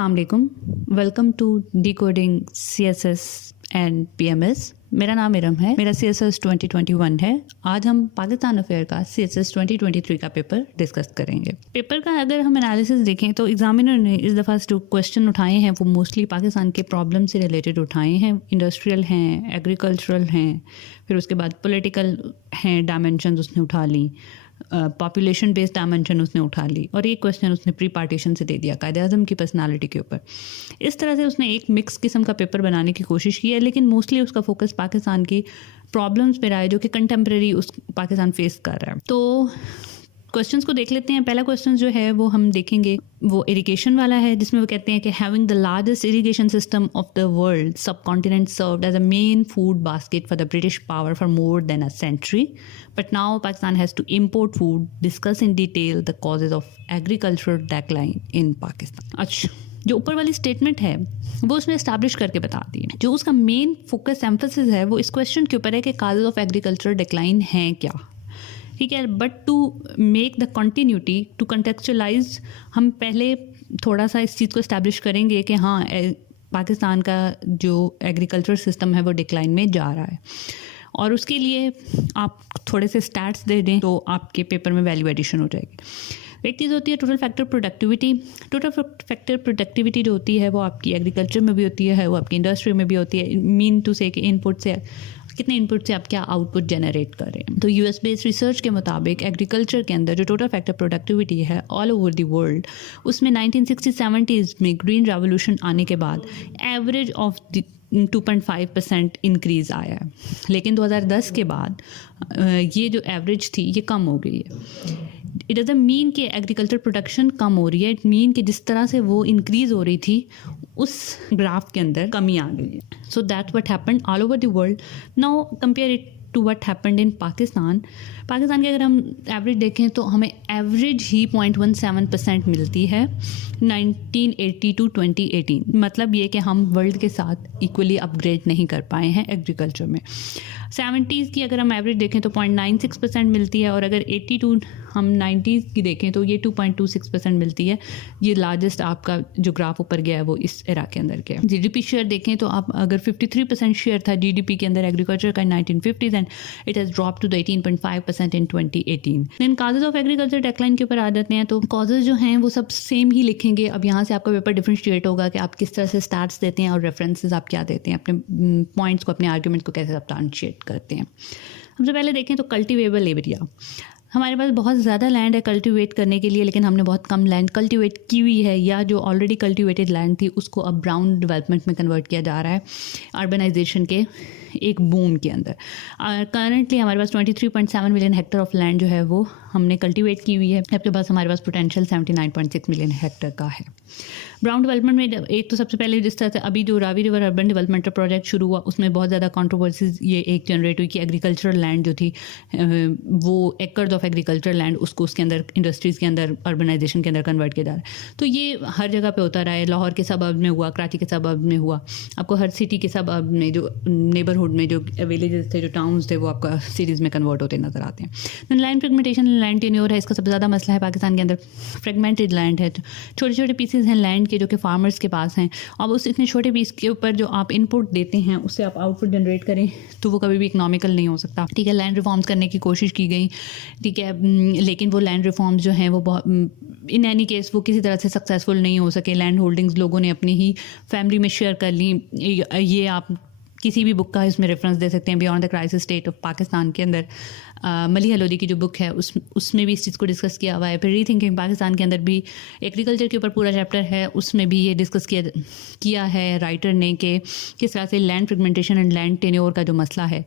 अस्सलाम वालेकुम, welcome to decoding CSS and PMS। मेरा नाम इरम है, मेरा CSS 2021 है। आज हम पाकिस्तान अफेयर का CSS 2023 का पेपर डिस्कस करेंगे। पेपर का अगर हम एनालिसिस देखें तो एग्जामिनर ने इस दफ़ा जो क्वेश्चन उठाए हैं वो मोस्टली पाकिस्तान के प्रॉब्लम से रिलेटेड उठाए हैं। इंडस्ट्रियल हैं, एग्रीकल्चरल हैं, फिर उसके बाद पॉलिटिकल हैं, डायमेंशन उसने उठा ली, पॉपुलेशन बेस्ड डायमेंशन उसने उठा ली, और एक क्वेश्चन उसने प्री पार्टीशन से दे दिया कायद-ए-आज़म की पर्सनालिटी के ऊपर। इस तरह से उसने एक मिक्स किस्म का पेपर बनाने की कोशिश की है, लेकिन मोस्टली उसका फोकस पाकिस्तान की प्रॉब्लम्स पे रहा है जो कि कंटेम्प्रेरी उस पाकिस्तान फेस कर रहा है। तो क्वेश्चंस को देख लेते हैं। पहला क्वेश्चन जो है वो हम देखेंगे, वो इरिगेशन वाला है, जिसमें वो कहते हैं कि having the largest irrigation system of the world subcontinent served as a main food basket for the British power for more than a century, but now Pakistan has to import food, discuss in detail the causes of agricultural decline in Pakistan. अच्छा, जो ऊपर वाली statement है वो उसने establish करके बता दी है। जो उसका मेन फोकस एम्फोसिस है वो इस क्वेश्चन के ऊपर है कि कॉजेज ऑफ एग्रीकल्चरल डिक्लाइन हैं क्या, ठीक है। But to make the continuity, to contextualise, हम पहले थोड़ा सा इस चीज़ को इस्टेब्लिश करेंगे कि हाँ पाकिस्तान का जो एग्रीकल्चर सिस्टम है वो डिक्लाइन में जा रहा है, और उसके लिए आप थोड़े से स्टैट्स दे दें तो आपके पेपर में वैल्यू एडिशन हो जाएगी। एक चीज़ होती है total factor productivity. Total factor productivity जो होती है वो आपकी एग्रीकल्चर में भी होती है, वो आपकी इंडस्ट्री में भी होती है। मीन टू से कि इनपुट से कितने इनपुट से आप क्या आउटपुट जनरेट कर रहे हैं। तो US बेस्ड रिसर्च के मुताबिक एग्रीकल्चर के अंदर जो टोटल फैक्टर प्रोडक्टिविटी है ऑल ओवर द वर्ल्ड, उसमें 1960-70s में ग्रीन रेवोल्यूशन आने के बाद एवरेज ऑफ 2.5% इंक्रीज़ आया है, लेकिन 2010 के बाद ये जो एवरेज थी ये कम हो गई है। इट डज़न्ट मीन कि एग्रीकल्चर प्रोडक्शन कम हो रही है, इट मीन कि जिस तरह से वो इंक्रीज़ हो रही थी उस ग्राफ के अंदर कमी आ गई है। So that's what happened all over the world. Now compare it to what happened in Pakistan. Pakistan की अगर हम एवरेज देखें तो हमें एवरेज ही 0.17% मिलती है 1980 टू 2018। मतलब ये कि हम वर्ल्ड के साथ इक्वली अपग्रेड नहीं कर पाए हैं एग्रीकल्चर में। 70s की अगर हम एवरेज देखें तो 0.96% मिलती है, और अगर 82 हम 90s की देखें तो ये 2.26% मिलती है। ये लार्जेस्ट आपका जो ग्राफ ऊपर गया है वो इस एरा के अंदर गया है। GDP शेयर देखें तो आप अगर 53% शेयर था GDP के अंदर एग्रीकल्चर का 1950s, and it has drop to the 18.5% in 2018। Then causes of agriculture decline के ऊपर आ जाते हैं। तो कॉजेज जो हैं वो सब सेम ही लिखेंगे। अब यहाँ से आपका पेपर डिफरेंशिएट होगा कि आप किस तरह से स्टार्ट्स देते हैं और रेफरेंसेस आप क्या देते हैं, अपने पॉइंट्स को, अपने आर्ग्यूमेंट को कैसे सब्सटेंशिएट करते हैं। सबसे पहले देखें तो कल्टिवेबल एरिया। हमारे पास बहुत ज़्यादा लैंड है कल्टीवेट करने के लिए, लेकिन हमने बहुत कम लैंड कल्टीवेट की हुई है, या जो ऑलरेडी कल्टीवेटेड लैंड थी उसको अब ब्राउन डेवलपमेंट में कन्वर्ट किया जा रहा है अर्बनाइजेशन के एक बूम के अंदर। करंटली हमारे पास 23.7 मिलियन हेक्टर ऑफ लैंड जो है वो हमने कल्टीवेट की हुई है। आपके पास हमारे पास पोटेंशियल 79.6 मिलियन हेक्टर का है। ब्राउन डेवलपमेंट में एक तो सबसे पहले जिस तरह से अभी जो Ravi river urban developmental project शुरू हुआ उसमें बहुत ज़्यादा कंट्रोवर्सीज ये एक जनरेट हुई कि एग्रीकल्चरल लैंड जो थी वो एकर्स ऑफ एग्रीकल्चर लैंड उसको उसके अंदर इंडस्ट्रीज़ के अंदर अर्बनाइजेशन के अंदर कन्वर्ट किया जा रहा है। तो ये हर जगह पे होता रहा है। लाहौर के सबअर्ब में हुआ, कराची के सबअर्ब में हुआ, आपको हर सिटी के सबअर्ब में जो नेबरहुड में जो विलेजेस थे, जो टाउन्स थे, वो आपका सिटीज़ में कन्वर्ट होते नजर आते हैं। लैंड फ्रेगमेंटेशन, लैंड टेन्योर है, इसका सबसे ज़्यादा मसला है पाकिस्तान के अंदर। फ्रेगमेंटेड लैंड है, छोटे छोटे पीसेज हैं लैंड के जो कि फार्मर्स के पास हैं। अब उस इतने छोटे पीस के ऊपर जो आप इनपुट देते हैं उससे आप आउटपुट जनरेट करें तो वो कभी भी इकोनॉमिकल नहीं हो सकता, ठीक है। लैंड रिफॉर्म्स करने की कोशिश की गई, ठीक है, लेकिन वो लैंड रिफॉर्म्स जो हैं वो बहुत इन एनी केस वो किसी तरह से सक्सेसफुल नहीं हो सके। लैंड होल्डिंग्स लोगों ने अपनी ही फैमिली में शेयर कर ली। ये आप किसी भी बुक का इसमें रेफरेंस दे सकते हैं। Beyond the crisis state of Pakistan के अंदर मली हलोदी की जो बुक है उसमें भी इस चीज़ को डिस्कस किया हुआ है। फिर रीथिंकिंग पाकिस्तान के अंदर भी एग्रीकल्चर के ऊपर पूरा चैप्टर है, उसमें भी ये डिस्कस किया है राइटर ने कि किस तरह से land fragmentation and land tenure का जो मसला है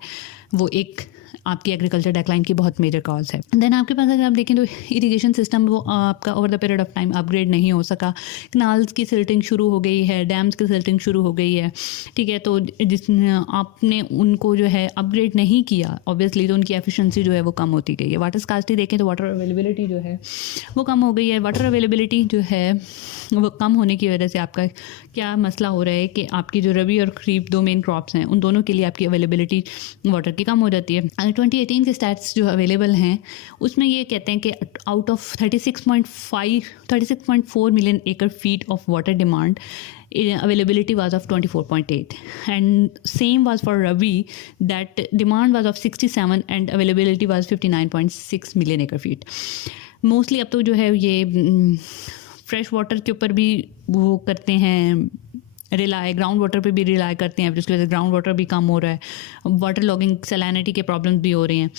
वो एक आपकी एग्रीकल्चर डेक्लाइन की बहुत मेजर कॉज है। देन आपके पास अगर आप देखें तो इरिगेशन सिस्टम वो आपका over the period of time upgrade नहीं हो सका। कनाल्स की सिल्टिंग शुरू हो गई है, डैम्स की सिल्टिंग शुरू हो गई है, ठीक है। तो आपने उनको जो है अपग्रेड नहीं किया ऑब्वियसली, तो उनकी एफिशिएंसी जो है वो कम होती गई है। वाटर स्कार्सिटी देखें तो वाटर अवेलेबिलिटी जो है वो कम हो गई है। वाटर अवेलेबिलिटी जो है वो कम होने की वजह से आपका क्या मसला हो रहा है कि आपकी जो रबी और खरीफ दो मेन क्रॉप्स हैं उन दोनों के लिए आपकी अवेलेबिलिटी वाटर की कम हो जाती है। 2018 के स्टैट्स जो अवेलेबल हैं उसमें ये कहते हैं कि आउट ऑफ 36.4 मिलियन एकड़ feet of water demand, availability was of 24.8, and same was for Ravi, that demand was of 67 and availability was 59.6 million acre feet. Mostly अब तो जो है ये फ्रेश वाटर के ऊपर भी वो करते हैं रिलाई, ग्राउंड वाटर पे भी रिलाई करते हैं, जिसकी वजह से ग्राउंड वाटर भी कम हो रहा है, वाटर लॉगिंग सैलिनिटी के प्रॉब्लम्स भी हो रहे हैं।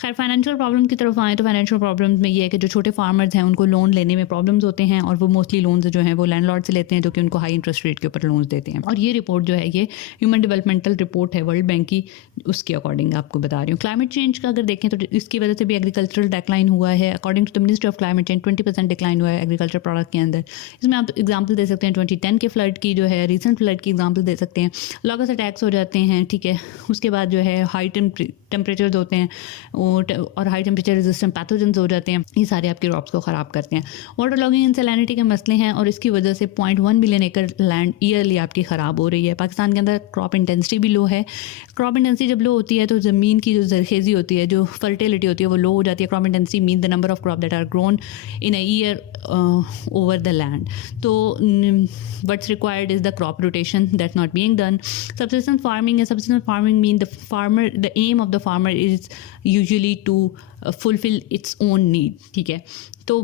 खैर फाइनेंशियल प्रॉब्लम की तरफ आएँ तो फाइनेंशियल प्रॉब्लम्स में ये है कि जो छोटे फार्मर्स हैं उनको लोन लेने में प्रॉब्लम्स होते हैं, और वो मोस्टली लोन्स जो हैं वो लैंडलॉर्ड से लेते हैं जो कि उनको हाई इंटरेस्ट रेट के ऊपर लोन्स देते हैं। और ये रिपोर्ट जो है ये ह्यूमन डेवलपमेंटल रिपोर्ट है वर्ल्ड बैंक की, उसके अकॉर्डिंग आपको बता रही हूँ। क्लाइमेट चेंज का अगर देखें तो इसकी वजह से भी एग्रीकल्चरल डिक्लाइन हुआ है। According to the ministry of climate change 20% decline हुआ है एग्रीकल्चर प्रोडक्ट के अंदर। इसमें आप एग्जाम्पल दे सकते हैं 2010 के फ्लड की, जो है रिसेंट फ्लड की एग्जाम्पल दे सकते हैं। लॉकस अटैक्स हो जाते हैं, ठीक है, उसके बाद जो है हाई टेम्परेचर्स होते हैं और हाई टेम्परेचर रेजिस्टेंट पैथोजेंस हो जाते हैं, ये सारे आपके क्रॉप्स को ख़राब करते हैं। वाटर लॉगिंग एंड सैलिनिटी के मसले हैं और इसकी वजह से 0.1 मिलियन एकड़ लैंड ईयरली आपकी ख़राब हो रही है। पाकिस्तान के अंदर क्रॉप इंटेंसिटी भी लो है। क्रॉप इंटेंसिटी जब लो होती है तो ज़मीन की जो जरखेज़ी होती है, जो फर्टिलिटी होती है, वो लो हो जाती है। Crop intensity mean the number of crop that are grown in a year over the land. तो what's required is the crop rotation, that's not being done. Subsistence farming mean the aim of the farmer is usually to fulfill its own need, ठीक है। तो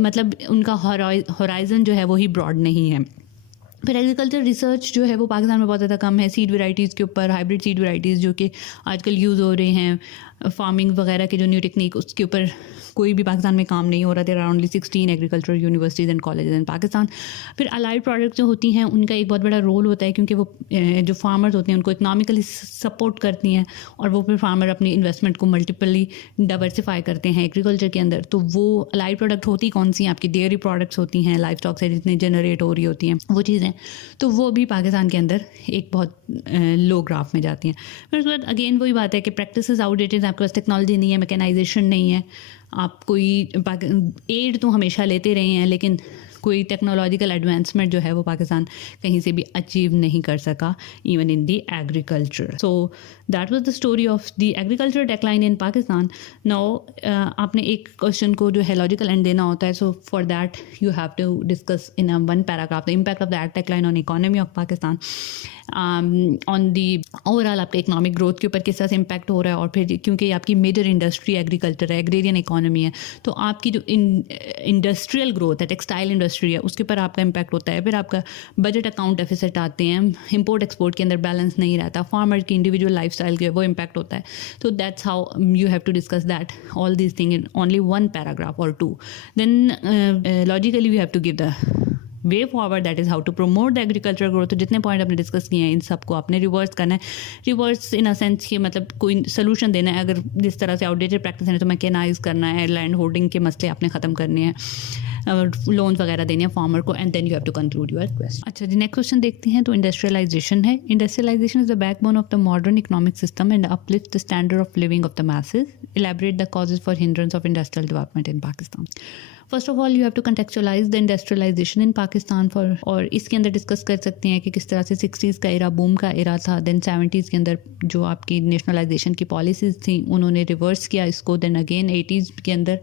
मतलब उनका horizon जो है वही broad नहीं है। फिर एग्रीकल्चर रिसर्च जो है वो पाकिस्तान में बहुत ज़्यादा कम है। सीड वेराइटीज़ के ऊपर, हाइब्रिड सीड वेराइटीज़ जो कि आजकल यूज़ हो रहे हैं, फार्मिंग वगैरह के जो न्यू टेक्निक, उसके ऊपर कोई भी पाकिस्तान में काम नहीं हो रहा। There are only 16 agriculture universities and colleges in Pakistan. फिर अलाइड प्रोडक्ट्स जो होती हैं उनका एक बहुत बड़ा रोल होता है, क्योंकि वो जो फार्मर्स होते हैं उनको इकनॉमिकली सपोर्ट करती हैं, और वो फिर फार्मर अपनी इन्वेस्टमेंट को मल्टीपली डाइवर्सिफाई करते हैं एग्रीकल्चर के अंदर। तो वो अलाइड प्रोडक्ट होती कौन सी, आपकी डेयरी प्रोडक्ट्स होती हैं, लाइफ स्टॉक से जितनी जनरेट हो रही होती हैं वो चीज़ें, तो वो भी पाकिस्तान के अंदर एक बहुत लो ग्राफ में जाती हैं। फिर उसके बाद अगेन वही बात है कि प्रैक्टिसेस आउटडेटेड, आपके पास टेक्नोलॉजी नहीं है, मैकेनाइजेशन नहीं है, आप कोई एड तो हमेशा लेते रहे हैं, लेकिन कोई टेक्नोलॉजिकल एडवांसमेंट जो है वो पाकिस्तान कहीं से भी अचीव नहीं कर सका, even in the agriculture. So that was the story of the agriculture decline in Pakistan. Now आपने एक क्वेश्चन को जो है लॉजिकल एंड देना होता है, so for that you have to discuss in a one paragraph the impact of that decline on economy of Pakistan, on the overall आपके economic growth के ऊपर किस तरह से इम्पैक्ट हो रहा है। और फिर क्योंकि आपकी मेजर इंडस्ट्री एग्रीकल्चर है, एग्रेरियन इकोनॉमी है, तो आपकी जो इंडस्ट्रियल ग्रोथ है, टेक्सटाइल इंडस्ट्री है, उसके ऊपर आपका इम्पैक्ट होता है। फिर आपका बजट अकाउंट डेफिसिट आते हैं, इंपोर्ट एक्सपोर्ट के अंदर बैलेंस नहीं रहता, फार्मर की इंडिविजुअल लाइफ स्टाइल के वो इम्पैक्ट होता है। तो that's how you have to discuss that all these thing in only one paragraph और two. Then logically we have to give the way forward, that is how to promote the agriculture growth. तो जितने point आपने discuss किए हैं इन सबको आपने reverse करना है। रिवर्स इन अ सेंस कि मतलब कोई सोल्यूशन देना है, अगर जिस तरह से आउटडेटेड प्रैक्टिस है तो मैकेनाइज करना है, लैंड होल्डिंग के मसले आपने ख़त्म करने हैं, लोन्स वगैरह देने हैं फार्मर को, and then you have to conclude your question. अच्छा जी, नेक्स्ट क्वेश्चन देखते हैं। तो इंडस्ट्रियलाइजेशन है। Industrialization is the backbone of the modern economic system and uplift the standard of living of the masses. Elaborate the causes for hindrance of industrial development in Pakistan. First of all you have to contextualize the industrialization in Pakistan for, और इसके अंदर discuss कर सकते हैं कि किस तरह से 60s का एरा बूम का एरा था, देन 70s के अंदर जो आपकी नेशनलाइजेशन की पॉलिसीज़ थी उन्होंने रिवर्स किया इसको, देन अगेन 80s के अंदर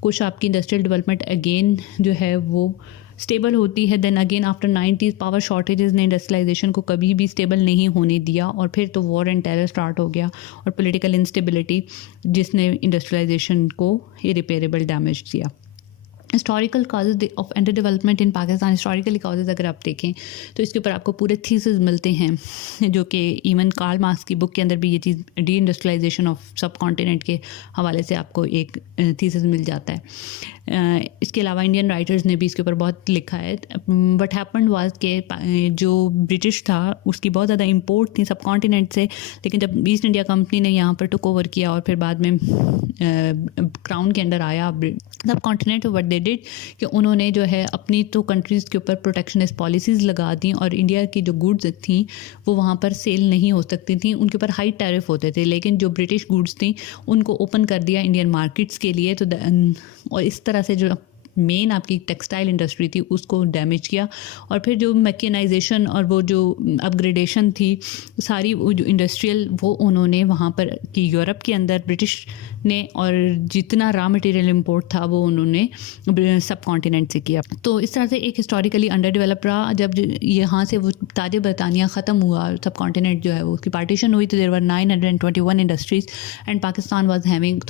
कुछ आपकी इंडस्ट्रियल डेवलपमेंट अगेन जो है वो स्टेबल होती है, then again after 90s power shortages ने इंडस्ट्रियलाइजेशन को कभी भी स्टेबल नहीं होने दिया, और फिर तो वॉर एंड टेरर स्टार्ट हो गया और पॉलिटिकल इंस्टेबिलिटी जिसने इंडस्ट्रियलाइजेशन को इरिपेरेबल डैमेज दिया। Historical causes of under development in Pakistan, historically causes अगर आप देखें तो इसके ऊपर आपको पूरे थीसिस मिलते हैं, जो कि इवन कार्ल मार्क्स की बुक के अंदर भी ये चीज़ डी इंडस्ट्रियलाइजेशन ऑफ सब कॉन्टिनेंट के हवाले से आपको एक थीसिस मिल जाता है। इसके अलावा इंडियन राइटर्स ने भी इसके ऊपर बहुत लिखा है। बट हैपेंड वाज के जो ब्रिटिश था उसकी बहुत ज़्यादा इम्पोर्ट थी सब कॉन्टिनेंट से, लेकिन जब ईस्ट इंडिया कंपनी ने यहाँ पर टुक ओवर किया और फिर बाद में क्राउन के अंदर आया सब कॉन्टिनेंट, वट दे डिड कि उन्होंने जो है अपनी तो कंट्रीज़ के ऊपर प्रोटेक्शनिस्ट पॉलिसीज़ लगा दी, और इंडिया की जो गुड्स थी वो वहाँ पर सेल नहीं हो सकती थी, उनके ऊपर हाई टैरिफ होते थे, लेकिन जो ब्रिटिश गुड्स थी उनको ओपन कर दिया इंडियन मार्केट्स के लिए। तो और इस तरह से जो मेन आपकी टेक्सटाइल इंडस्ट्री थी उसको डैमेज किया, और फिर जो मैकेनाइजेशन और वो जो अपग्रेडेशन थी सारी वो जो इंडस्ट्रियल वो उन्होंने वहाँ पर कि यूरोप के अंदर ब्रिटिश ने, और जितना रॉ मटेरियल इंपोर्ट था वो उन्होंने सब कॉन्टिनेंट से किया। तो इस तरह से एक हिस्टोरिकली अंडर डेवलप रहा। जब यहाँ से वो ताज बरतानिया ख़त्म हुआ, सब कॉन्टिनेंट जो है वो उसकी पार्टीशन हुई, तो there were 921 industries and Pakistan was having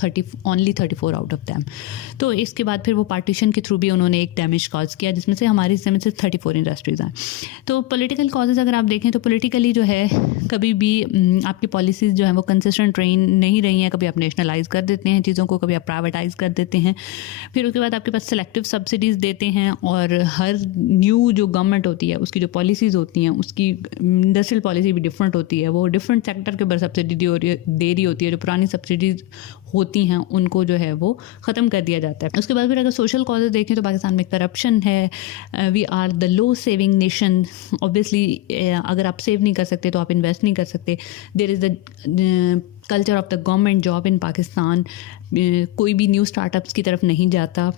only 34 out of them. तो इसके बाद फिर वो पार्टीशन के थ्रू भी उन्होंने एक डैमेज कॉज किया, जिसमें से हमारे हिस्से में सिर्फ 34 इंडस्ट्रीज़ हैं। तो पॉलिटिकल कॉजेज़ अगर आप देखें तो पॉलिटिकली जो है कभी भी आपकी पॉलिसीज़ जो है वो कंसिस्टेंट ट्रेन नहीं रही हैं। कभी आप नेशनलाइज कर देते हैं चीज़ों को, कभी आप प्राइवेटाइज कर देते हैं, फिर उसके बाद आपके पास सेलेक्टिव सब्सिडीज़ देते हैं, और हर न्यू जो गवर्नमेंट होती है उसकी जो पॉलिसीज़ होती हैं उसकी इंडस्ट्रियल पॉलिसी भी डिफरेंट होती है, वो डिफरेंट सेक्टर के ऊपर सब्सिडी दे रही होती है। जो पुरानी सब्सिडीज़ होती हैं उनको जो है वो ख़त्म कर दिया जाता है। उसके बाद फिर अगर सोशल कॉजेज देखें तो पाकिस्तान में करप्शन है, we are the low saving nation. Obviously अगर आप सेव नहीं कर सकते तो आप इन्वेस्ट नहीं कर सकते। There is the culture of the government job in Pakistan, कोई भी न्यू स्टार्टअप्स की तरफ नहीं जाता।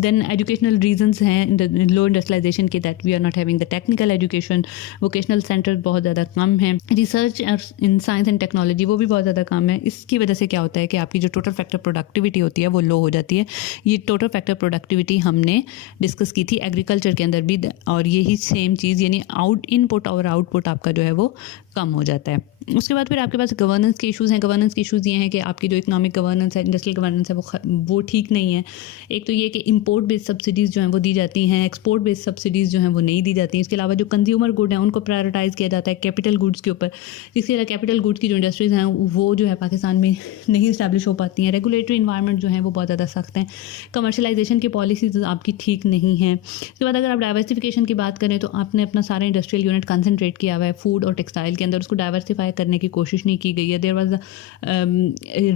देन एजुकेशनल रीजंस हैं लो इंडस्ट्रियलाइजेशन के, that we are not having the technical education, vocational centre बहुत ज़्यादा कम है, research in science and technology वो भी बहुत ज़्यादा कम है। इसकी वजह से क्या होता है कि आपकी जो टोटल फैक्टर प्रोडक्टिविटी होती है वो लो हो जाती है। ये टोटल फैक्टर प्रोडक्टिविटी हमने डिस्कस की थी एग्रीकल्चर के अंदर भी, और यही सेम चीज़ यानी इनपुट और आउटपुट आपका जो है वो कम हो जाता है। उसके बाद फिर आपके पास गवर्नेंस के इश्यूज़ हैं। गवर्नेंस के इश्यूज़ ये हैं कि आपकी जो इकोनॉमिक गवर्नेंस है, इंडस्ट्रियल गवर्नेंस है, वो ठीक नहीं है। एक तो ये कि इंपोर्ट बेस्ड सब्सिडीज़ जो हैं वो दी जाती हैं, एक्सपोर्ट बेस्ड सब्सिडीज़ जो हैं वो नहीं दी जाती हैं। इसके अलावा जो कंज्यूमर गुड हैं उनको प्रायोरिटाइज़ किया जाता है कैपिटल गुड्स के ऊपर, जिसके अलावा कैपिटल गुड्स की जो इंडस्ट्रीज़ हैं वो जो है पाकिस्तान में नहीं इस्टेब्लिश हो पाती हैं। रेगुलेटरी इन्वायरमेंट जो है वो बहुत ज़्यादा सख्त हैं। कमर्शलाइजेशन की पॉलिसीज़ आपकी ठीक नहीं हैं। उसके बाद अगर आप डाइवर्सिफिकेशन की बात करें तो आपने अपना सारा इंडस्ट्रियल यूनिट कंसनट्रेट किया हुआ है फूड और टेक्सटाइल के अंदर, उसको डाइवर्सिफाई करने की कोशिश नहीं की गई है। There was the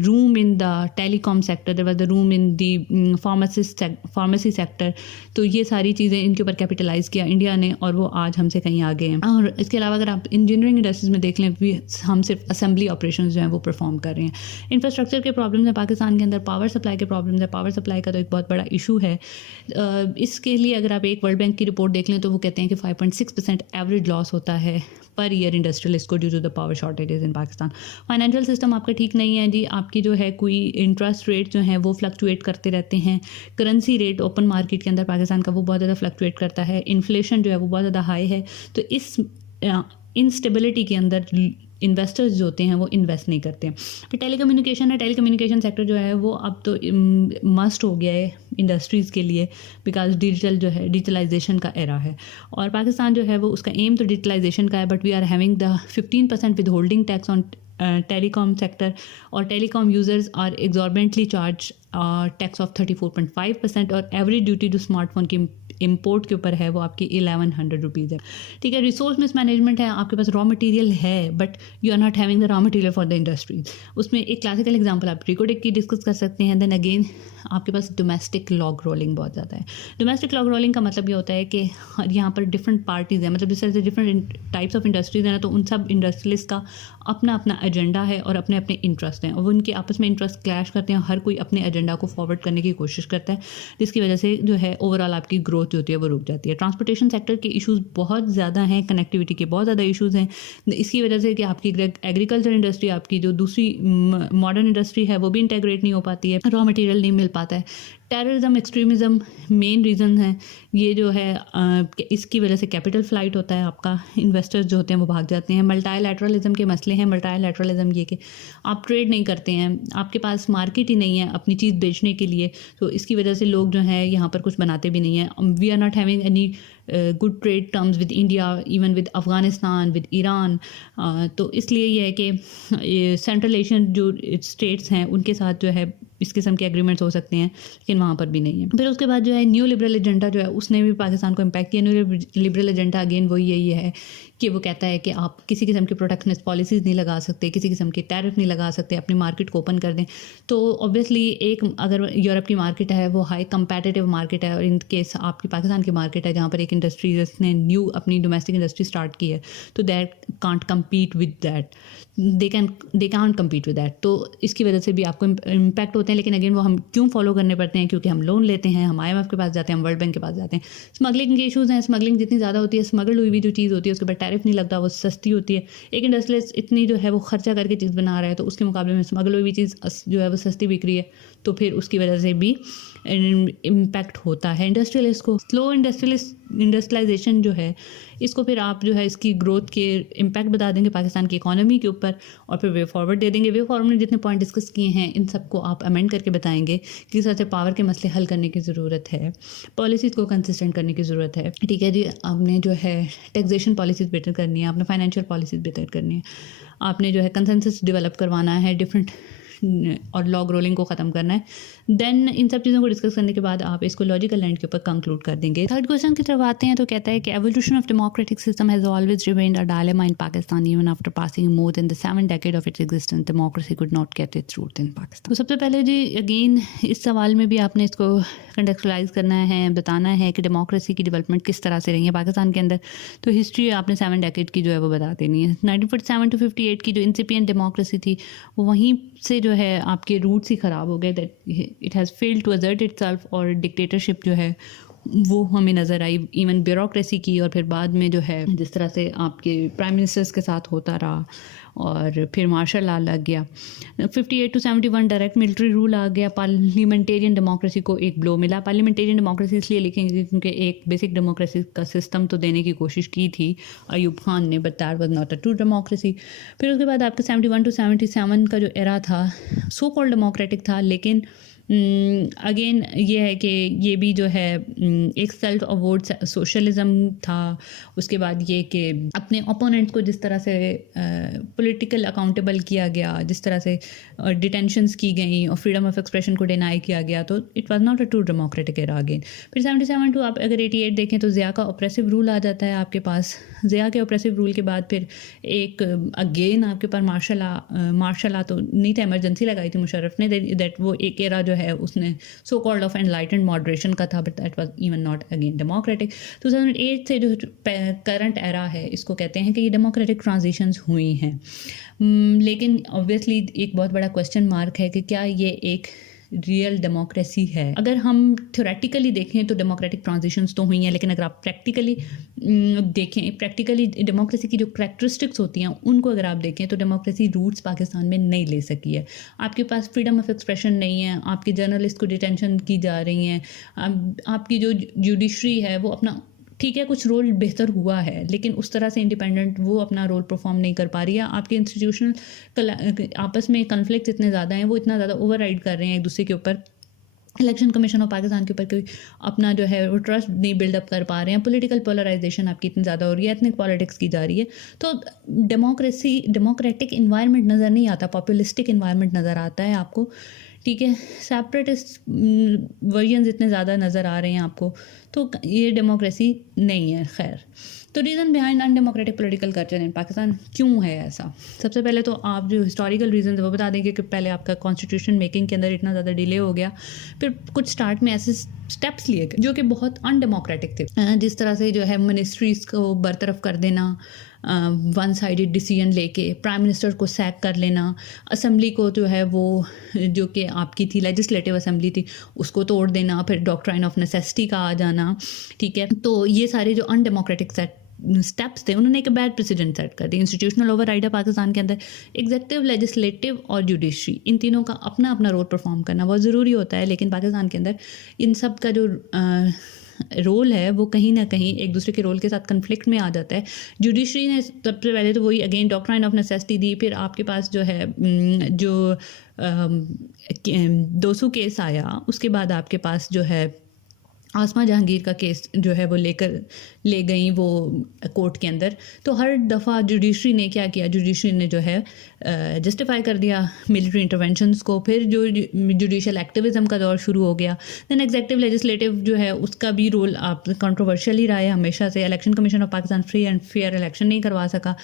room in the telecom sector, there was the room in the pharmacy sector. तो ये सारी चीज़ें इनके ऊपर कैपिटलाइज किया इंडिया ने, और वो आज हमसे कहीं आगे हैं। और इसके अलावा अगर आप इंजीनियरिंग इंडस्ट्रीज में देख लें, हम सिर्फ असेंबली ऑपरेशन जो हैं वो परफॉर्म कर रहे हैं। इंफ्रास्ट्रक्चर के प्रॉब्लम्स हैं पाकिस्तान के अंदर, पावर सप्लाई के प्रॉब्लम्स है। पावर सप्लाई का तो एक बहुत बड़ा इशू है। इसके लिए अगर आप एक वर्ल्ड बैंक की रिपोर्ट देख लें तो वो कहते हैं कि 5.6% एवरेज लॉस होता है पर ईयर इंडस्ट्रियलिस्ट को due to the power shortages in Pakistan. Financial system आपका ठीक नहीं है जी। आपकी जो है कोई इंटरेस्ट रेट जो है वो फ्लक्चुएट करते रहते हैं। करेंसी रेट ओपन मार्केट के अंदर पाकिस्तान का वो बहुत ज़्यादा फ्लक्चुएट करता है। इन्फ्लेशन जो है वो बहुत ज़्यादा हाई है। तो इस इनस्टेबिलिटी के अंदर इन्वेस्टर्स जो होते हैं वो इन्वेस्ट नहीं करते हैं। फिर टेलीकम्युनिकेशन है। टेलीकम्युनिकेशन सेक्टर जो है वो अब तो मस्ट हो गया है इंडस्ट्रीज़ के लिए, बिकॉज डिजिटल जो है डिजिटलाइजेशन का एरा है, और पाकिस्तान जो है वो उसका एम तो डिजिटलाइजेशन का है, but we are having the 15% withholding tax on telecom sector, और telecom users are exorbitantly charge tax of 34.5%, और एवरेज ड्यूटी जो स्मार्टफोन की इंपोर्ट के ऊपर है वो आपकी 1100 रुपीज़ है। ठीक है। रिसोर्स मिसमैनेजमेंट है। आपके पास रॉ मटेरियल है but you are not having the raw material for the industries. उसमें एक क्लासिकल एग्जांपल आप रिकोडेक की डिस्कस कर सकते हैं। देन अगेन आपके पास डोमेस्टिक लॉग रोलिंग बहुत ज़्यादा है। डोमेस्टिक लॉग रोलिंग का मतलब ये होता है कि यहाँ पर डिफरेंट पार्टीज़ हैं, मतलब जिस तरह से डिफरेंट टाइप्स ऑफ इंडस्ट्रीज़ हैं ना, तो उन सब इंडस्ट्रियलिस्ट का अपना अपना एजेंडा है और अपने अपने इंटरेस्ट हैं, और वो उनके आपस में इंटरेस्ट क्लैश करते हैं। हर कोई अपने एजेंडा को फॉरवर्ड करने की कोशिश करता है, जिसकी वजह से जो है ओवरऑल आपकी ग्रोथ जो होती है वो रुक जाती है। ट्रांसपोर्टेशन सेक्टर के इश्यूज़ बहुत ज़्यादा हैं, कनेक्टिविटी के बहुत ज़्यादा इश्यूज़ हैं। इसकी वजह से कि आपकी एग्रीकल्चर इंडस्ट्री, आपकी जो दूसरी मॉडर्न इंडस्ट्री है वो भी इंटेग्रेट नहीं हो पाती है, रॉ मटेरियल नहीं मिल पाता है। टेररिज्म, एक्सट्रीमिज़म मेन रीज़न है। ये जो है इसकी वजह से कैपिटल फ्लाइट होता है, आपका इन्वेस्टर्स जो होते हैं वो भाग जाते हैं। मल्टीलैटरलिज्म के मसले हैं। मल्टीलैटरलिज्म ये कि आप ट्रेड नहीं करते हैं, आपके पास मार्केट ही नहीं है अपनी चीज़ बेचने के लिए, तो इसकी वजह से लोग जो है यहाँ पर कुछ बनाते भी नहीं हैं। We are not having any good trade terms with India, even with Afghanistan, with Iran. तो इसलिए ये है कि सेंट्रल एशियन जो स्टेट्स हैं उनके साथ जो है इस किस्म के एग्रीमेंट्स हो सकते हैं, लेकिन वहाँ पर भी नहीं है। फिर उसके बाद जो है न्यू लिबरल एजेंडा जो है उसने भी पाकिस्तान को इम्पैक्ट किया। न्यू लिबरल एजेंडा अगेन वही यही है कि वो कहता है कि आप किसी किस्म की प्रोटेक्शनिस्ट पॉलिसीज़ नहीं लगा सकते, किसी किस्म के टैरिफ नहीं लगा सकते, अपनी मार्केट को ओपन कर दें। तो ऑब्वियसली एक अगर यूरोप की मार्केट है वो हाई कंपेटिटिव मार्केट है, और इन केस आपकी पाकिस्तान की मार्केट है जहाँ पर एक इंडस्ट्री ने न्यू अपनी डोमेस्टिक इंडस्ट्री स्टार्ट की है, तो that can't compete with that, they can't compete with that. तो इसकी वजह से भी आपको इम्पैक्ट होते हैं। होते हैं, लेकिन अगेन वो हम क्यों फॉलो करने पड़ते हैं, क्योंकि हम लोन लेते हैं, हम IMF के पास जाते हैं, हम वर्ल्ड बैंक के पास जाते हैं। स्मगलिंग के इशूज़ हैं, स्मगलिंग जितनी ज़्यादा होती है, स्मगल हुई भी जो चीज़ होती है उसके ऊपर टैरिफ नहीं लगता, वो सस्ती होती है। एक इंडस्ट्रियलिस्ट इतनी जो है वो खर्चा करके चीज़ बना रहा है, तो उसके मुकाबले में स्मगल हुई भी चीज़ जो है वो सस्ती बिक रही है, तो फिर उसकी वजह से भी इम्पैक्ट होता है इंडस्ट्रियलिस्ट को। स्लो इंडस्ट्रियलाइजेशन जो है इसको फिर आप जो है इसकी ग्रोथ के इम्पैक्ट बता देंगे पाकिस्तान की इकोनॉमी के ऊपर, और फिर वे फॉरवर्ड दे देंगे। वे फॉरवर्ड में जितने पॉइंट डिस्कस किए हैं इन सबको आप अमेंड करके बताएंगे कि किस तरह से पावर के मसले हल करने की ज़रूरत है, पॉलिसीज़ को कंसिस्टेंट करने की ज़रूरत है। ठीक है जी, आपने जो है टैक्सेशन पॉलिसीज़ बेटर करनी है, आपने फाइनेंशियल पॉलिसीज़ बेटर करनी है, आपने जो है कंसेंसस डेवलप करवाना है डिफरेंट और लॉग रोलिंग को ख़त्म करना है। देन इन सब चीज़ों को डिस्कस करने के बाद आप इसको लॉजिकल लाइन के ऊपर कंक्लूड कर देंगे। थर्ड क्वेश्चन की तरफ आते हैं तो कहता है कि evolution of democratic system has always remained a dilemma in Pakistan even after passing more than the 7 decade of its existence democracy could not get its root in Pakistan. तो सबसे पहले जी अगेन इस सवाल में भी आपने इसको कंटेक्चुअलाइज करना है, बताना है कि डेमोक्रेसी की डेवलपमेंट किस तरह से रही है पाकिस्तान के अंदर। तो हिस्ट्री आपने 7 decade की जो है वो बता देनी है। 1947 to 58 की जो इंसिपिएंट डेमोक्रेसी थी वो वहीं से जो है आपके रूट्स ही ख़राब हो गए, that it has failed to assert itself, और डिक्टेटरशिप जो है वो हमें नज़र आई इवन ब्यूरोक्रेसी की, और फिर बाद में जो है जिस तरह से आपके प्राइम मिनिस्टर्स के साथ होता रहा, और फिर मार्शल लॉ लग गया। 58 to 71 डायरेक्ट मिलिट्री रूल आ गया, पार्लियामेंटेरियन डेमोक्रेसी को एक ब्लो मिला। पार्लियामेंटेरियन डेमोक्रेसी इसलिए लिखेंगे क्योंकि एक बेसिक डेमोक्रेसी का सिस्टम तो देने की कोशिश की थी अयूब खान ने, but that was not a true democracy. फिर उसके बाद आपका 71 to 77 का जो एरा था सो कॉल्ड डेमोक्रेटिक था, लेकिन अगेन ये है कि ये भी जो है एक सेल्फ अवॉर्ड सोशलिज्म था। उसके बाद ये कि अपने ओपोनेंट्स को जिस तरह से पॉलिटिकल अकाउंटेबल किया गया, जिस तरह से डिटेंशंस की गई और फ्रीडम ऑफ एक्सप्रेशन को डिनाई किया गया, तो it was not a true democratic era again. फिर 77 टू आप अगर 88 देखें तो ज़िया का ऑप्रेसिव रूल आ जाता है आपके पास। ज़िया के ऑप्रेसिव रूल के बाद फिर एक अगेन आपके पास मार्शल लॉ तो नहीं था, इमरजेंसी लगाई थी मुशर्रफ ने, दैट वो एक एरा जो है उसने so called off enlightened moderation का था, but that was even not again democratic. 2008 से जो करंट एरा है इसको कहते हैं कि ये डेमोक्रेटिक ट्रांजिशंस हुई हैं, लेकिन ऑब्वियसली एक बहुत बड़ा क्वेश्चन मार्क है कि क्या ये एक रियल डेमोक्रेसी है। अगर हम थ्योरेटिकली देखें तो डेमोक्रेटिक ट्रांजिशंस तो हुई हैं, लेकिन अगर आप प्रैक्टिकली देखें, प्रैक्टिकली डेमोक्रेसी की जो करैक्टरिस्टिक्स होती हैं उनको अगर आप देखें तो डेमोक्रेसी रूट्स पाकिस्तान में नहीं ले सकी है। आपके पास फ्रीडम ऑफ एक्सप्रेशन नहीं है, आपके जर्नलिस्ट को डिटेंशन की जा रही हैं, आपकी जो जुडिशरी है वो अपना ठीक है कुछ रोल बेहतर हुआ है, लेकिन उस तरह से इंडिपेंडेंट वो अपना रोल परफॉर्म नहीं कर पा रही है। आपके इंस्टीट्यूशनल आपस में कन्फ्लिक्ट इतने ज़्यादा हैं, वो इतना ज़्यादा ओवरराइड कर रहे हैं एक दूसरे के ऊपर। इलेक्शन कमीशन ऑफ पाकिस्तान के ऊपर कोई अपना जो है वो ट्रस्ट नहीं बिल्डअप कर पा रहे हैं। पॉलिटिकल पोलराइजेशन आपकी इतनी ज़्यादा हो रही है, एथनिक पॉलिटिक्स की जा रही है, तो डेमोक्रेटिक इन्वायरमेंट नज़र नहीं आता, पॉपुलिस्टिक इन्वायरमेंट नज़र आता है आपको। ठीक है, सेपरेटिस्ट वर्जन्स इतने ज़्यादा नज़र आ रहे हैं आपको, तो ये डेमोक्रेसी नहीं है। खैर, तो reason behind undemocratic political culture in Pakistan क्यों है ऐसा? सबसे पहले तो आप जो हिस्टोरिकल रीजन वो बता देंगे कि पहले आपका कॉन्स्टिट्यूशन मेकिंग के अंदर इतना ज़्यादा डिले हो गया, फिर कुछ स्टार्ट में ऐसे स्टेप्स लिए गए जो कि बहुत अनडेमोक्रेटिक थे, जिस तरह से जो है मिनिस्ट्रीज़ को बरतरफ कर देना, वन साइडेड डिसीजन लेके प्राइम मिनिस्टर को सैक कर लेना, असेंबली को जो है वो जो कि आपकी थी लेजिस्लेटिव असेंबली थी उसको तोड़ देना, फिर डॉक्ट्राइन ऑफ नेसेसिटी का आ जाना। ठीक है, तो ये सारे जो अनडेमोक्रेटिक स्टेप्स थे उन्होंने एक बैड प्रेसिडेंट सेट कर दिया। इंस्टीट्यूशनल ओवरराइड है पाकिस्तान के अंदर, एग्जेक्टिव, लेजिस्लेटिव और जुडिशरी, इन तीनों का अपना अपना रोल परफॉर्म करना बहुत ज़रूरी होता है, लेकिन पाकिस्तान के अंदर इन सब का जो रोल है वो कहीं ना कहीं एक दूसरे के रोल के साथ कन्फ्लिक्ट में आ जाता है। जुडिशरी ने सबसे पहले तो वही अगेन डॉक्ट्राइन ऑफ नेसेसिटी दी, फिर आपके पास जो है जो 200 केस आया, उसके बाद आपके पास जो है आसमा जहांगीर का केस जो है वो ले गई वो कोर्ट के अंदर। तो हर दफ़ा जुडिशरी ने क्या किया, जुडिशरी ने जो है जस्टिफाई कर दिया मिलिट्री इंटरवेंशंस को, फिर जो जुडिशल एक्टिविज़म का दौर शुरू हो गया। देन एग्जेक्टिव लेजिस्लेटिव जो है उसका भी रोल आप कंट्रोवर्शियल ही रहा है हमेशा से। Election commission of Pakistan free and fair election नहीं करवा सका।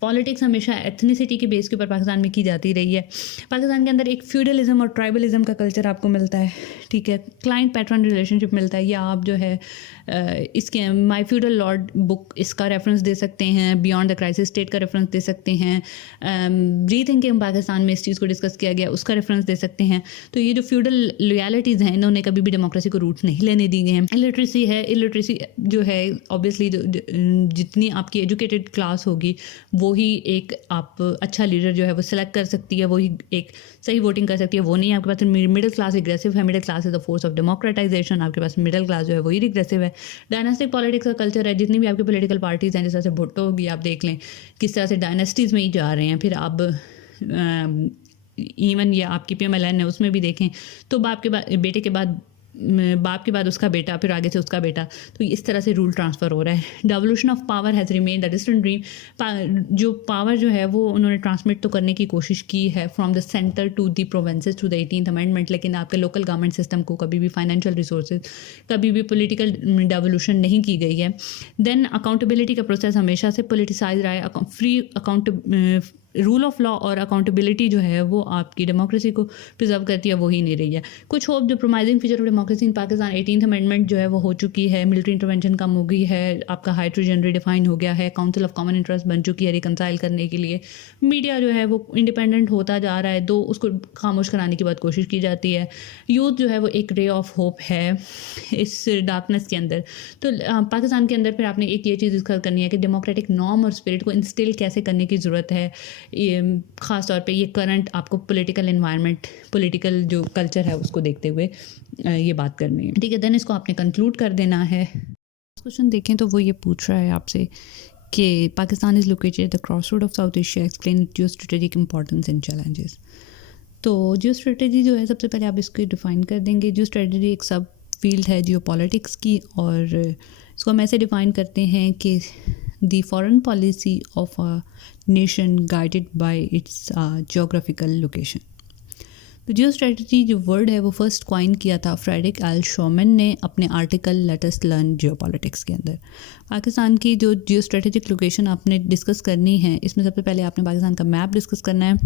पॉलिटिक्स हमेशा एथनिसिटी के बेस के ऊपर पाकिस्तान में की जाती रही है। पाकिस्तान के अंदर एक फ्यूडलिज्म और ट्राइबलिज्म का कल्चर आपको मिलता है। ठीक है, क्लाइंट पैटर्न रिलेशनशिप मिलता है, या आप जो है इसके माई फ्यूडल लॉर्ड बुक इसका रेफरेंस दे सकते हैं, बियॉन्ड द क्राइसिस स्टेट का रेफरेंस दे सकते हैं, रीथिंकिंग पाकिस्तान में इस चीज़ को डिस्कस किया गया उसका रेफरेंस दे सकते हैं। तो ये जो फ्यूडल लॉयल्टीज़ हैं इन्होंने कभी भी डेमोक्रेसी को रूट नहीं लेने दी गए हैं। इलिटरेसी है, इलिटरेसी जो है ऑब्वियसली जितनी आपकी एजुकेटेड क्लास होगी वही एक आप अच्छा लीडर जो है वो सिलेक्ट कर सकती है, वही एक सही वोटिंग कर सकती है। वो नहीं, आपके पास मिडिल क्लास एग्रेसिव है, middle class is the force of democratisation, आपके पास मिडिल क्लास जो है वही रिग्रेसिव है। डायनेस्टिक पॉलिटिक्स का कल्चर है, जितनी भी आपकी पॉलिटिकल पार्टीज़ हैं, जैसे भुट्टो होगी, आप देख लें किस तरह से डायनेस्टीज़ में ही जा रहे हैं। फिर आप इवन ये आपकी PMLN है उसमें भी देखें तो बाप के बाद उसका बेटा, फिर आगे से उसका बेटा, तो इस तरह से रूल ट्रांसफ़र हो रहा है। Devolution of power has remained a distant dream. जो पावर जो है वो उन्होंने ट्रांसमिट तो करने की कोशिश की है from the centre to the provinces through the 18th amendment, लेकिन आपके लोकल गवर्नमेंट सिस्टम को कभी भी फाइनेंशियल रिसोर्सेज, कभी भी पॉलिटिकल डेवोल्यूशन नहीं की गई है। देन अकाउंटेबिलिटी का प्रोसेस हमेशा से पोलिटिसाइज रहा है। फ्री रूल ऑफ लॉ और अकाउंटेबिलिटी जो है वो आपकी डेमोक्रेसी को प्रिजर्व करती है, वो ही नहीं रही है। कुछ होप जो promising feature of democracy in Pakistan 18th amendment जो है वो हो चुकी है, मिलिट्री इंटरवेंशन कम हो गई है, आपका हाई ट्रिजन डिफाइन हो गया है, काउंसिल ऑफ कॉमन इंटरेस्ट बन चुकी है रिकनसाइल करने के लिए। मीडिया जो है वो इंडिपेंडेंट होता जा रहा है, दो उसको खामोश कराने की बहुत कोशिश की जाती है। यूथ जो है वो एक रे ऑफ होप है इस डार्कनेस के अंदर। तो पाकिस्तान के अंदर फिर आपने एक ये चीज़ डिस्कस करनी है कि डेमोक्रेटिक नॉर्म और स्पिरिट को इंस्टिल कैसे करने की ज़रूरत है, ख़ास तौर पे ये करंट आपको पॉलिटिकल एनवायरनमेंट, पॉलिटिकल जो कल्चर है उसको देखते हुए ये बात करनी है। ठीक है, देन इसको आपने कंक्लूड कर देना है। क्वेश्चन देखें तो वो ये पूछ रहा है आपसे कि Pakistan is located at the cross road of south Asia, explain geo strategic importance and challenges. तो जियो स्ट्रेटेजी जो है सबसे पहले आप इसको डिफ़ाइन कर देंगे। जियो स्ट्रेटेजी एक सब फील्ड है जियो पॉलिटिक्स की, और इसको हम ऐसे डिफ़ाइन करते हैं कि the foreign policy of a nation guided by it's geographical location. तो जियो स्ट्रेटजी जो वर्ड है वो फर्स्ट क्वाइन किया था फ्रेडरिक एल शोमैन ने अपने article let us learn geopolitics के अंदर। पाकिस्तान की जो जियो स्ट्रेटेजिक लोकेशन आपने डिस्कस करनी है, इसमें सबसे पहले आपने पाकिस्तान का मैप डिस्कस करना है,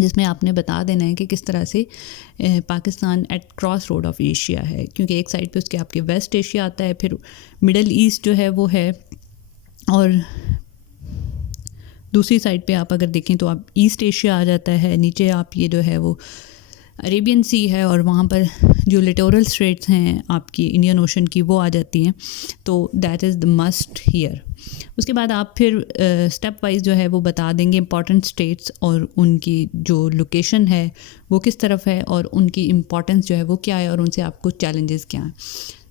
जिसमें आपने बता देना है कि किस तरह से Pakistan at cross road of Asia है, क्योंकि एक साइड पे उसके आपके वेस्ट एशिया आता है, फिर मिडल ईस्ट जो है वो है, और दूसरी साइड पे आप अगर देखें तो आप ईस्ट एशिया आ जाता है, नीचे आप ये जो है वो अरेबियन सी है, और वहाँ पर जो लिटोरल स्ट्रेट्स हैं आपकी इंडियन ओशन की वो आ जाती हैं। तो that is the must here. उसके बाद आप फिर स्टेप वाइज जो है वो बता देंगे इंपॉर्टेंट स्टेट्स और उनकी जो लोकेशन है वो किस तरफ है, और उनकी इम्पॉर्टेंस जो है वो क्या है, और उनसे आपको चैलेंजेस क्या हैं।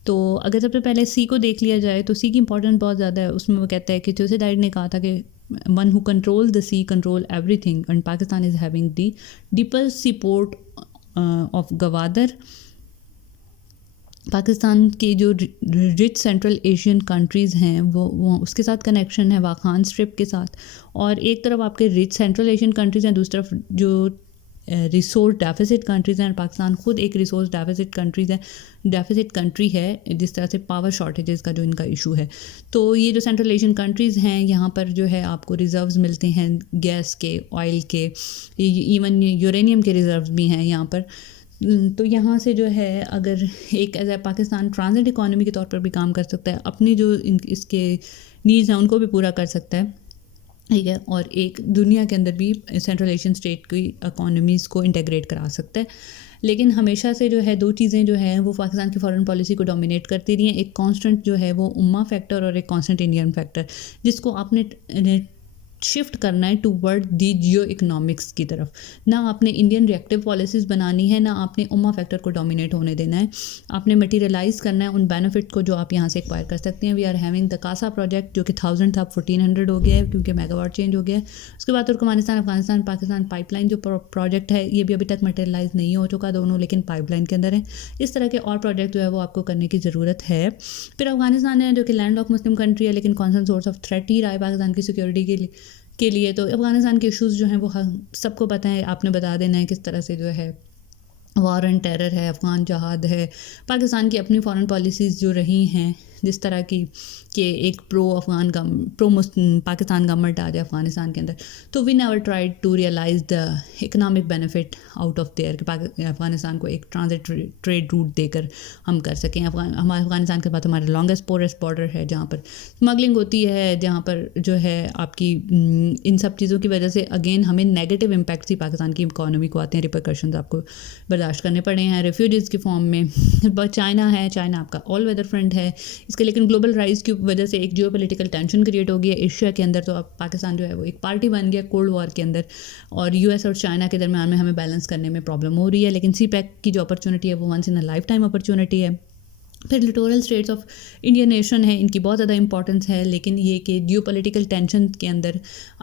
तो अगर सबसे पहले सी को देख लिया जाए तो सी की इंपॉर्टेंस बहुत ज़्यादा है। उसमें वो कहता है कि थ्यूसिडाइड ने कहा था कि one who control the sea control everything, and Pakistan is having the deepest sea port of Gwadar. Pakistan के जो रिच सेंट्रल एशियन कंट्रीज़ हैं वो उसके साथ कनेक्शन है, वाखान स्ट्रिप के साथ। और एक तरफ आपके रिच सेंट्रल एशियन कंट्रीज़ हैं, दूसरी तरफ जो रिसोर्स डेफिसिट कंट्रीज़ हैं। पाकिस्तान खुद एक रिसोर्स डेफिसिट कंट्री है, जिस तरह से पावर शॉर्टेजेस का जो इनका इशू है। तो ये जो सेंट्रल एशियन कंट्रीज़ हैं यहाँ पर जो है आपको रिज़र्व्स मिलते हैं गैस के, ऑयल के, इवन यूरेनियम के रिज़र्व्स भी हैं यहाँ पर। तो यहाँ से जो है अगर एक as a Pakistan transit economy के तौर पर भी काम कर सकता है, अपनी जो इसके नीड्स हैं उनको भी पूरा कर सकता है, ठीक है, और एक दुनिया के अंदर भी सेंट्रल एशियन स्टेट की इकोनॉमीज़ को इंटीग्रेट करा सकता है। लेकिन हमेशा से जो है दो चीज़ें जो हैं वो पाकिस्तान की फॉरेन पॉलिसी को डोमिनेट करती रही हैं। एक कांस्टेंट जो है वो उम्मा फैक्टर और एक कांस्टेंट इंडियन फैक्टर, जिसको आपने शिफ्ट करना है टूवर्ड दी जियो इकनॉमिक्स की तरफ। ना आपने इंडियन रिएक्टिव पॉलिसीज़ बनानी है, ना आपने उम्मा फैक्टर को डोमिनेट होने देना है। आपने मटीरियलाइज़ करना है उन बेनिफिट को जो आप यहाँ से एक्वायर कर सकते हैं। We are having the CASA project जो कि 1000 था, अब 1400 हो गया है क्योंकि मेगावाट चेंज हो गया है। उसके बाद तुर्कमेनिस्तान अफगानिस्तान पाकिस्तान पाइपलाइन जो प्रोजेक्ट है ये भी अभी तक मटीरियलाइज़ नहीं हो चुका दोनों, लेकिन पाइपलाइन के अंदर है। इस तरह के और प्रोजेक्ट जो है वो आपको करने की ज़रूरत है। फिर अफगानिस्तान है जो कि लैंड लॉक मुस्लिम कंट्री है, लेकिन कॉन्स्टेंट सोर्स ऑफ थ्रेट ही रहा है पाकिस्तान की सिक्योरिटी के लिए। तो अफ़गानिस्तान के इश्यूज़ जो हैं वो सबको पता है, आपने बता देना है किस तरह से जो है वार एंड टेरर है, अफ़गान जहाद है। पाकिस्तान की अपनी फॉरेन पॉलिसीज़ जो रही हैं जिस तरह की कि एक प्रो पाकिस्तान गवर्नमेंट आ जाए अफ़गानिस्तान के अंदर, तो we never tried to realize the economic benefit out of there कि अफ़गानिस्तान को एक ट्रांजिट ट्रेड रूट देकर हम कर सकें। हमारे अफ़गानिस्तान के बाद हमारा लॉन्गेस्ट पोरेस्ट बॉर्डर है, जहाँ पर स्मगलिंग होती है, जहाँ पर जो है आपकी इन सब चीज़ों की वजह से अगेन हमें नेगेटिव इम्पैक्ट्स ही पाकिस्तान की इकॉनमी को आते हैं, रिपरकशंस आपको बर्दाश्त करने पड़े हैं रेफ्यूजीज़ के फॉर्म में। चाइना है, चाइना आपका ऑल वेदर फ्रेंड है इसके, लेकिन ग्लोबल राइज की वजह से एक जियोपॉलिटिकल टेंशन क्रिएट हो गई है एशिया के अंदर। तो अब पाकिस्तान जो है वो एक पार्टी बन गया कोल्ड वॉर के अंदर, और यूएस और चाइना के दरमियान में हमें बैलेंस करने में प्रॉब्लम हो रही है। लेकिन CPEC की जो अपॉर्चुनिटी है वो once in a life time opportunity है। फिर littoral states of Indian nation है, इनकी बहुत ज़्यादा इंपॉर्टेंस है, लेकिन ये कि जियोपॉलिटिकल टेंशन के अंदर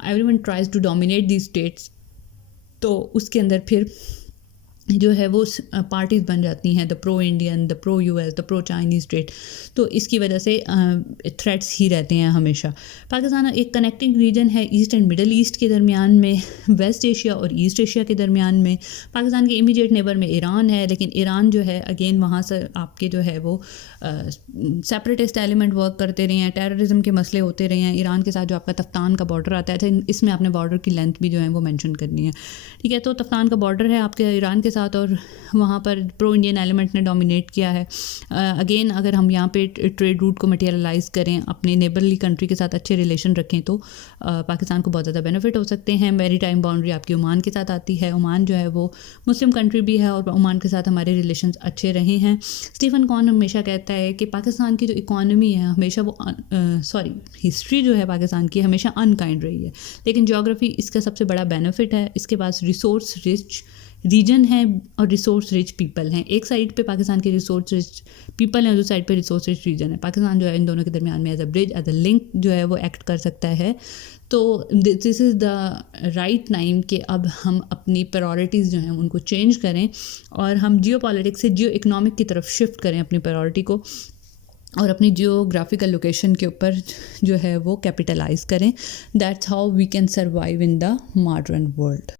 everyone tries to dominate the states, तो उसके अंदर फिर जो है वो पार्टीज़ बन जाती हैं, the pro Indian, the pro US, the pro Chinese state. तो इसकी वजह से थ्रेट्स ही रहते हैं हमेशा। पाकिस्तान एक कनेक्टिंग रीजन है ईस्ट एंड मिडल ईस्ट के दरमियान में, वेस्ट एशिया और ईस्ट एशिया के दरमियान में। पाकिस्तान के इमीडिएट नेबर में ईरान है, लेकिन ईरान जो है अगेन वहाँ से आपके जो है वो सेपरेटिस्ट एलिमेंट वर्क करते रहे हैं, टेररिज्म के मसले होते रहे हैं। ईरान के साथ जो आपका तफ्तान का बॉर्डर आता है, इसमें आपने बॉर्डर की लेंथ भी जो है वो मेंशन करनी है, ठीक है। तो तफ्तान का बॉर्डर है आपके ईरान के साथ, और वहाँ पर प्रो इंडियन एलिमेंट ने डोमिनेट किया है। अगेन अगर हम यहाँ पे ट्रेड रूट को मटेरियलाइज़ करें, अपने नेबरली कंट्री के साथ अच्छे रिलेशन रखें, तो पाकिस्तान को बहुत ज़्यादा बेनिफिट हो सकते हैं। मैरी टाइम बाउंड्री आपकी ओमान के साथ आती है। ओमान जो है वो मुस्लिम कंट्री भी है, और ओमान के साथ हमारे रिलेशंस अच्छे रहे हैं। स्टीफन कॉन हमेशा कहता है कि पाकिस्तान की जो इकॉनमी है हमेशा वो हिस्ट्री जो है पाकिस्तान की हमेशा अनकाइंड रही है, लेकिन ज्योग्राफी इसका सबसे बड़ा बेनिफिट है। इसके पास रिसोर्स रिच रीजन है और रिसोर्स रिच पीपल हैं। एक साइड पे पाकिस्तान के रिसोर्स रिच पीपल हैं, दूसरी साइड पे रिसोर्स रिच रीजन है। पाकिस्तान जो है इन दोनों के दरमियान में as a bridge, as a link जो है वो एक्ट कर सकता है। तो this is the right time कि अब हम अपनी प्रायोरिटीज़ जो हैं उनको चेंज करें, और हम जियो पॉलिटिक्स से जियो इकनॉमिक की तरफ शिफ्ट करें अपनी प्रायोरिटी को, और अपनी जियोग्राफिकल लोकेशन के ऊपर जो है वो कैपिटलाइज करें। That's how we can survive in the modern world.